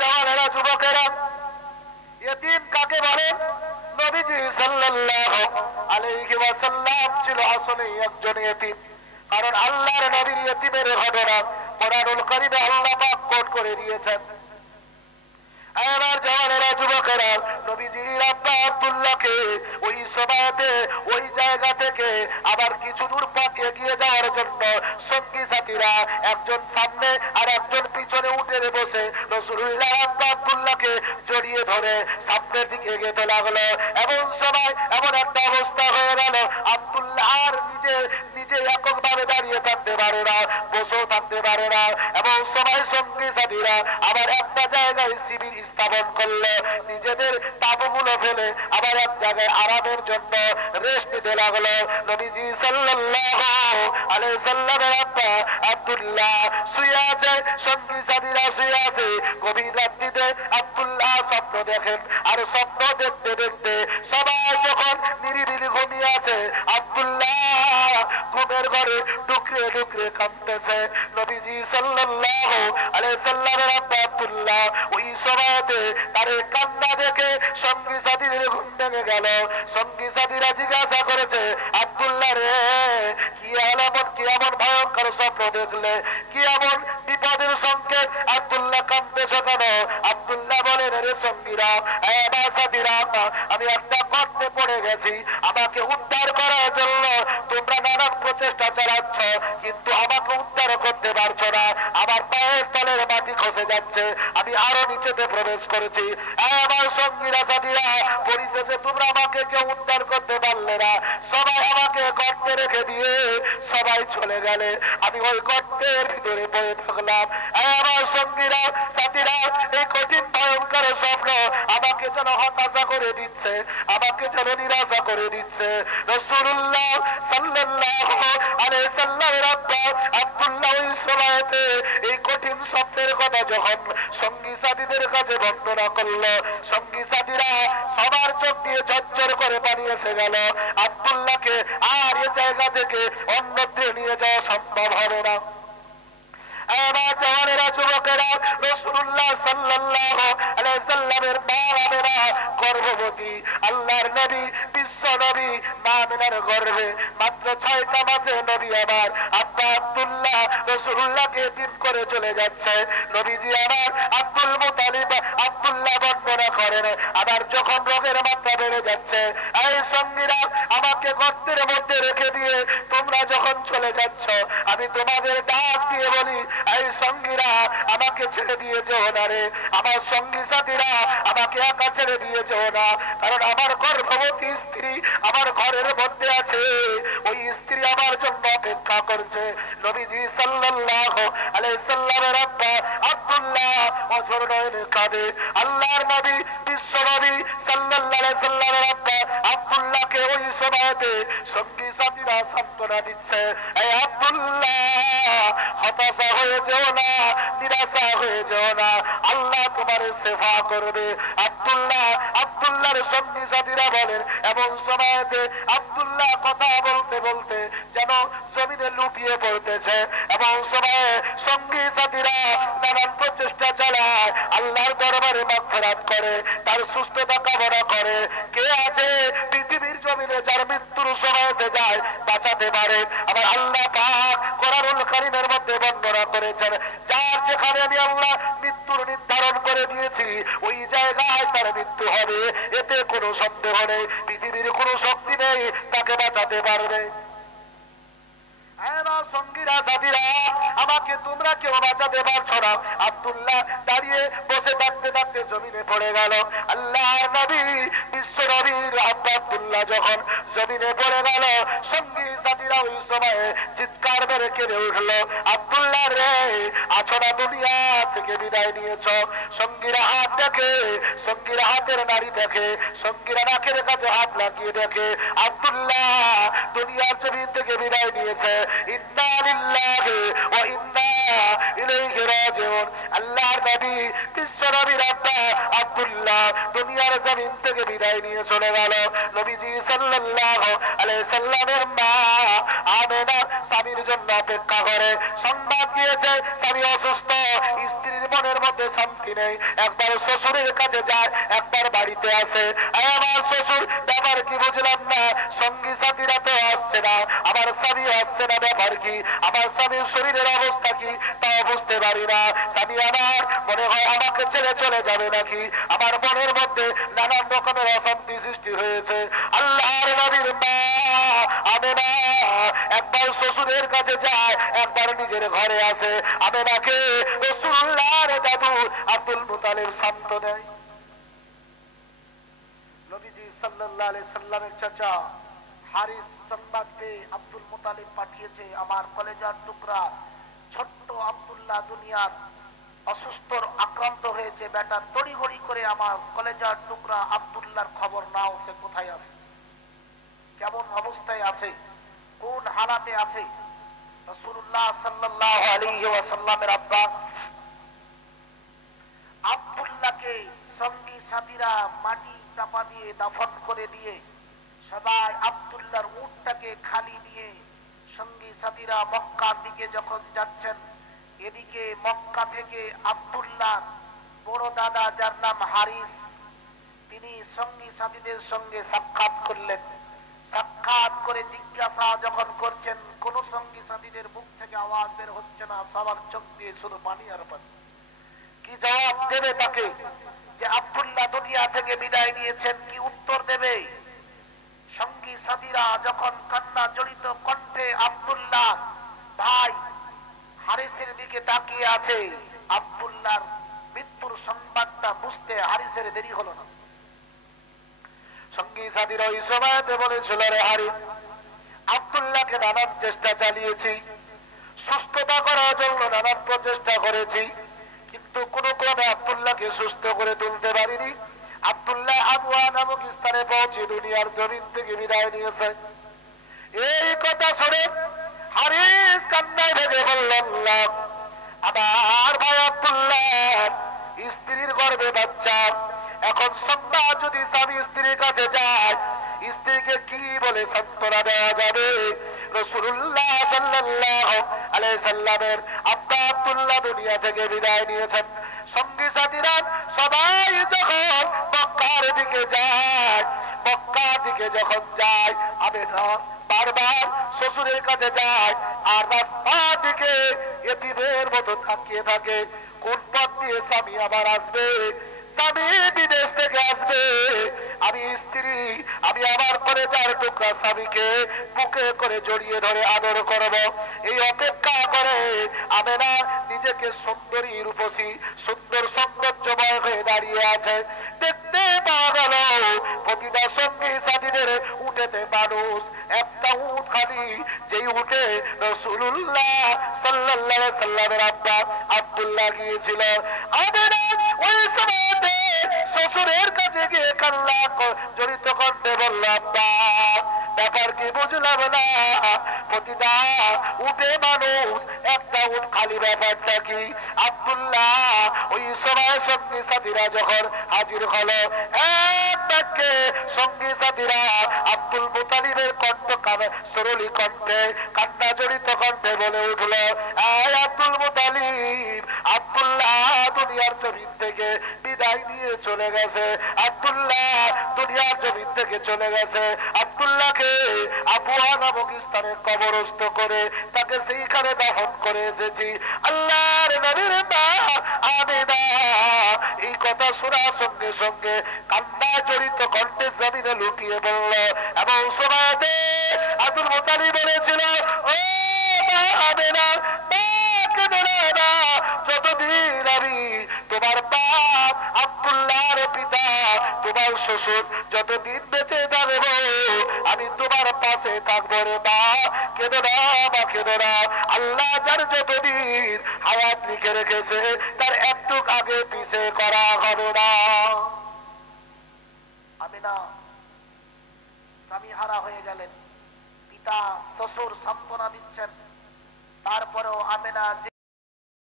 জওয়ানেরা, যুবকেরা, ইতিম কাকে বলে? নবীজি সাল্লাল্লাহু আলাইহি ওয়াসাল্লাম ছিল আসলে একজন ইতিম। কারণ আল্লাহর নবীর ইতিমের ঘটনা কোরআনুল কারীমে আল্লাহ পাক কোট করে দিয়েছেন। আমার জওয়ানেরা, যুবকেরা, নবীজির আব্বা আব্দুল্লাহকে ওই সময়তে ওই জায়গা থেকে আবার কিছু দূর পথ এগিয়ে যাওয়ার জন্য সঙ্গী সাথীরা একজন সামনে আর একজন পিছনে উঠে বসে রাসূলুল্লাহ আব্বা আব্দুল্লাহকে জড়িয়ে ধরে সামনের দিকে এগোতে লাগলো। এমন সময় এমন একটা অবস্থা হয়ে গেল, আব্দুল্লাহ আর নিজে এককভাবে দাঁড়িয়ে থাকতে পারে না, বসেও থাকতে পারে না। এমন সময় সঙ্গী সাথীরা আবার একটা জায়গায় শিবির স্থাপন করলো, নিজেদের তাবুগুলো ফেলে আবার এক জায়গায় আরামের জন্য রেস্ট নিতে লাগলো। নবীজি সাল্লাল্লাহু আলাইহি সাল্লামের আব্বা আব্দুল্লাহ শুয়ে আছে, সঙ্গী সাথীরা শুয়ে আছে। গভীর রাত্রিতে আব্দুল্লাহ স্বপ্ন দেখেন, আর স্বপ্ন দেখতে দেখতে সবাই যখন নিরিবিলি ঘুমিয়ে আছে, আব্দুল্লাহ ঘুমের ঘরে ডুকরে ডুকরে কাঁদতেছে। নবীজি সাল্লাল্লাহু আলাইহি সাল্লামের আব্বা আব্দুল্লাহ ওই সময়তে তার কান্না দেখে সঙ্গী সাথীদের ঘুম ভেঙে গেল। সঙ্গী সাথীরা জিজ্ঞাসা করেছে, আব্দুল্লাহ রে, কি এমন ভয়ঙ্কর স্বপ্ন দেখলে? কি এমন বিপদের সংকেত? আব্দুল্লাহ কাঁদতেছে কেন? আব্দুল্লাহ বলেন, রে সঙ্গীরা, আমার সাথীরা, আমি একটা গর্তে পড়ে গেছি। আমাকে উদ্ধার করার জন্য তোমরা নানান প্রচেষ্টা চালাচ্ছ, কিন্তু আমাকে উদ্ধার করতে পারছো না। আমার পায়ের তলের মাটি খসে যাচ্ছে, আমি আরো নিচেতে প্রবেশ করেছি। আমার সঙ্গীরা সাথীরা, পরিশেষে তোমরা আমাকে কেউ উদ্ধার করতে পারলে না, সবাই আমাকে গর্তে রেখে দিয়ে সবাই চলে গেলে। আমি ওই গর্তের ভিতরে পড়ে থাকলাম। আমার সঙ্গীরা সাথীরা, এই কঠিন ভয়ঙ্কর স্বপ্ন আমাকে যেন হতাশা করে দিচ্ছে, আমাকে যেন নিরাশা করে দিচ্ছে। রাসূলুল্লাহ সাল্লাল্লাহু আলাইহি সাল্লামের আব্বা আব্দুল্লাহ ওই সময়তে এই কঠিন স্বপ্নের কথা যখন সঙ্গী সাথীদের কাছে বর্ণনা করলো, সঙ্গী সাথীরা সবার চোখ দিয়ে ঝরঝর করে পানি এসে গেল। আব্দুল্লাহকে আর এ জায়গা থেকে অন্যত্র নিয়ে যাওয়া সম্ভব হবে না। আমার জওয়ানেরা, যুবকেরা, রাসূলুল্লাহ সাল্লাল্লাহু আলাইহি সাল্লামের মা-বাবেরা গর্ভবতী, আল্লাহর নবী বিশ্ব নবী মা আমিনার গর্ভে মাত্র 6টা মাসে নবী আমার আব্বা আব্দুল্লাহ রাসূলুল্লাহকে এতিম করে চলে যাচ্ছে। নবীজি আমার আব্দুল মুতালিব আব্দুল্লাহ বর্ণনা করেন, আমার যখন রোগের মাত্রা বেড়ে যাচ্ছে, এই সঙ্গীরা আমাকে গর্তের মধ্যে রেখে দিয়ে তোমরা যখন চলে যাচ্ছ, আমি তোমাদের ডাক দিয়ে বলি, এই সঙ্গীরা আমাকে ছেড়ে দিয়ে যেও না রে। আমার সঙ্গী সাথীরা আমাকে একা ছেড়ে দিয়ে যেও না, কারণ আমার গর্ভবতী স্ত্রী আমার ঘরের মধ্যে আছে, ওই স্ত্রী আমার জন্য অপেক্ষা করছে। নবীজি সাল্লাল্লাহু আলাইহি সাল্লামের আব্বা আব্দুল্লাহ অঝর নয়নে কাঁদে। আল্লাহর নবী বিশ্ব নবী সাল্লাল্লাহু আলাইহি সাল্লামের আব্বা আব্দুল্লাহকে ওই সময়তে সঙ্গী সাথীরা সান্ত্বনা দিচ্ছে, এই আব্দুল্লাহ হতাশা হয়ে যেও না, নিরাশা হয়ে যেও না, আল্লাহ তোমার সেবা করবে। আব্দুল্লাহর সঙ্গী সাথীরা বলেন, এমন সময়তে আব্দুল্লাহ কথা বলতে বলতে যেন জমিনে লুটিয়ে পড়তেছে। এমন সময়ে সঙ্গী সাথীরা নানান প্রচেষ্টা চালায়, আল্লাহর দরবারে মাগফিরাত করে, তার সুস্থতা কামনা করে। কে আছে পৃথিবীর জমিনে যার মৃত্যুর সময় এসে যায় বাঁচাতে পারে? আবার আল্লাহ পাক কোরআনুল কারীমের মধ্যে বর্ণনা করেছেন, যার যেখানে আমি আল্লাহ মৃত্যুর নির্ধারণ করে দিয়েছি ওই জায়গায় তার মৃত্যু হবে, এতে কোনো সন্দেহ নেই। পৃথিবীর কোনো শক্তি নেই তাকে বাঁচাতে পারবে। সঙ্গীরা সাথীরা, আমাকে তোমরা কেউ বাঁচাতে পারছো না। আব্দুল্লাহ দাঁড়িয়ে বসে থাকতে থাকতে জমিনে পড়ে গেল। আল্লাহর নবী বিশ্ব নবীর আব্বা আব্দুল্লাহ যখন জমিনে পড়ে গেল, সঙ্গী সাথীরা ওই সময়ে চিৎকার মেরে কেঁদে উঠলো, আব্দুল্লাহ রে, আছো না দুনিয়া থেকে বিদায় নিয়েছ? সঙ্গীরা হাত দেখে, সঙ্গীরা হাতের নাড়ি দেখে, সঙ্গীরা নাকের কাছে হাত লাগিয়ে দেখে, আব্দুল্লাহ দুনিয়ার জমিন থেকে বিদায় নিয়েছে। ইন্না লিল্লাহি ওয়া ইন্না ইলাইহি রাজিউন। আল্লাহর নবী বিশ্ব নবীর আব্বা আব্দুল্লাহ দুনিয়ার জমিন থেকে বিদায় নিয়ে চলে গেল। নবীজি সাল্লাল্লাহু আলাইহি সাল্লামের মা আমেনা স্বামীর জন্য অপেক্ষা করে। সংবাদ দিয়েছে স্বামী অসুস্থ, স্ত্রীর মনের মধ্যে শান্তি নেই। একবার শ্বশুরের কাছে যায়, একবার বাড়িতে আসে। আমার শ্বশুর ব্যাপার কি বুঝলাম না, সঙ্গী সাথীরা তো আসছে না, আমার স্বামী আসছে না, ব্যাপার কি, আমার স্বামীর শরীরের অবস্থা কি তাও বুঝতে পারি না। স্বামী আমার মনে হয় আমাকে ছেড়ে চলে যাবে নাকি, আমার মনের মধ্যে নানান রকমের অশান্তি সৃষ্টি হয়েছে। আল্লাহর নবীর মা আমেনা একবার শ্বশুরের কাছে যায়, একবার নিজের ঘরে আসে। আমেনাকে রাসূলুল্লাহর দাদু আব্দুল মুতালিব শান্ত দেয়। নবীজি সাল্লাল্লাহু আলাইহি সাল্লামের চাচা হারিস সংবাদ পেয়ে আব্দুল মুতালিব পাঠিয়েছে, আমার কলেজার টুকরা ছোট্ট আব্দুল্লাহ দুনিয়ার অসুস্থ আক্রান্ত হয়েছে, বেটা তড়িঘড়ি করে আমার কলেজার টুকরা আব্দুল্লাহর খবর নাও, সে কোথায় আছে, কেমন অবস্থায় আছে, কোন হালাতে আছে। রাসূলুল্লাহ সাল্লাল্লাহু আলাইহি ওয়াসাল্লামের আব্বা আব্দুল্লাহকে সঙ্গী সাথীরা মাটি চাপা দিয়ে দাফন করে দিয়ে সবাই আব্দুল্লাহর উটটাকে খালি নিয়ে সঙ্গী সাথীরা মক্কার দিকে যখন যাচ্ছেন, এদিকে মক্কা থেকে আব্দুল্লাহ বড় দাদা যার নাম হারিস, তিনি সঙ্গী সাথীদের সঙ্গে সাক্ষাৎ করলেন। সাক্ষাৎ করে জিজ্ঞাসা যখন করছেন, কোন সঙ্গী সাথীদের মুখ থেকে আওয়াজ বের হচ্ছে না, সবার চোখ দিয়ে শুধু পানি আর পানি। কি জবাব দেবে তাকে যে আব্দুল্লাহ দুনিয়া থেকে বিদায় নিয়েছেন, কি উত্তর দেবে? সঙ্গী সাথীরা যখন কান্না জড়িত কণ্ঠে আব্দুল্লাহ ভাই হারিসের দিকে তাকিয়ে আছে, আব্দুল্লাহর মৃত্যুর সংবাদটা বুঝতে হারিসের দেরি হলো না। সঙ্গী সাথীরা ওই সময়তে বলেছিল, রে হারিস, আব্দুল্লাহকে নানান চেষ্টা চালিয়েছি, সুস্থতা করার জন্য নানান প্রচেষ্টা করেছি, কিন্তু কোন ক্রমে আব্দুল্লাহকে সুস্থ করে তুলতে পারিনি। আব্দুল্লাহ আবওয়া নামক স্থানে পৌঁছে দুনিয়ার জমিন থেকে বিদায় নিয়েছে। এই কথা শুনে হারিস কান্নায় ভেঙে বললেন, আমার ভাই আব্দুল্লাহ স্ত্রীর গর্ভে বাচ্চা, এখন সংবাদ যদি স্বামী স্ত্রীর কাছে যায়, স্ত্রীকে কি বলে সান্ত্বনা দেওয়া যাবে? রাসূলুল্লাহ সাল্লাল্লাহু আলাইহি সাল্লামের আব্বা আব্দুল্লাহ দুনিয়া থেকে বিদায় নিয়েছেন। সঙ্গী সাথীরা সবাই যখন মক্কার দিকে যায়, মক্কার দিকে যখন যায়, আমেনা বারবার শ্বশুরের কাছে যায় আর রাস্তার দিকে এতিমের মতো তাকিয়ে থাকে, কোন পথ দিয়ে স্বামী আবার আসবে, স্বামী বিদেশ থেকে আসবে, আমি স্ত্রী, আমি আমার কলেজার টুকরা স্বামীকে বুকে করে জড়িয়ে ধরে আদর করব, এই অপেক্ষা করে আমেনা নিজেকে সুন্দরী রূপসী সুন্দর সৌন্দর্যময় হয়ে দাঁড়িয়ে আছে। দেখতে পাওয়া গেল প্রতিটা সঙ্গী সাথীদের উঠেতে মানুষ, একটা উট খালি, যেই উঠে রাসূলুল্লাহ সাল্লাল্লাহু আলাইহি সাল্লামের আব্বা আব্দুল্লাহ গিয়েছিল। আমেনা ওই সময়তে শ্বশুরের কাছে গিয়ে কান্না জড়িত কণ্ঠে বলল, আব্বা ব্যাপার কি বুঝলাম না, প্রতিটা উঠে মানুষ, একটা উট খালি, ব্যাপারটা কি? আব্দুল্লাহ ওই সময় সঙ্গী সাথীরা যখন হাজির হলো, এক বাক্যে সঙ্গী সাথীরা আব্দুল মুতালিবের কণ্ঠ সরলি কণ্ঠে কান্না জড়িত কণ্ঠে বলে উঠল, আব্দুল মুতালিব, আব্দুল্লাহ দুনিয়ার জমিন থেকে বিদায় নিয়ে চলে গেছে, আব্দুল্লাহ দুনিয়ার জমিন থেকে চলে গেছে, আব্দুল্লাহকে আবওয়া নামক স্থানে কবরস্থ করে তাকে সেইখানে দাফন করে এসেছি। আল্লাহর নবীর মা আমেনা এই কথা শোনার সঙ্গে সঙ্গে কান্না জড়িত কণ্ঠে জমিনে লুটিয়ে পড়ল। এবং সময়তে আব্দুল মুতালিব বলেছিল, ও মা আমেনা, যতদিন আমি তোমার বাপ আব্দুল্লাহর পিতা, তোমার শ্বশুর যতদিন বেঁচে থাকবো, আমি তোমার পাশে থাকবো রে মা, কেঁদো না মা, কেঁদো না। আল্লাহ যার যতদিন হায়াত লিখে রেখেছে তার একটু আগে পিছে করা হবে না। আমেনা স্বামী হারা হয়ে গেলেন, পিতা শ্বশুর সান্ত্বনা দিচ্ছেন, তারপরেও আমেনা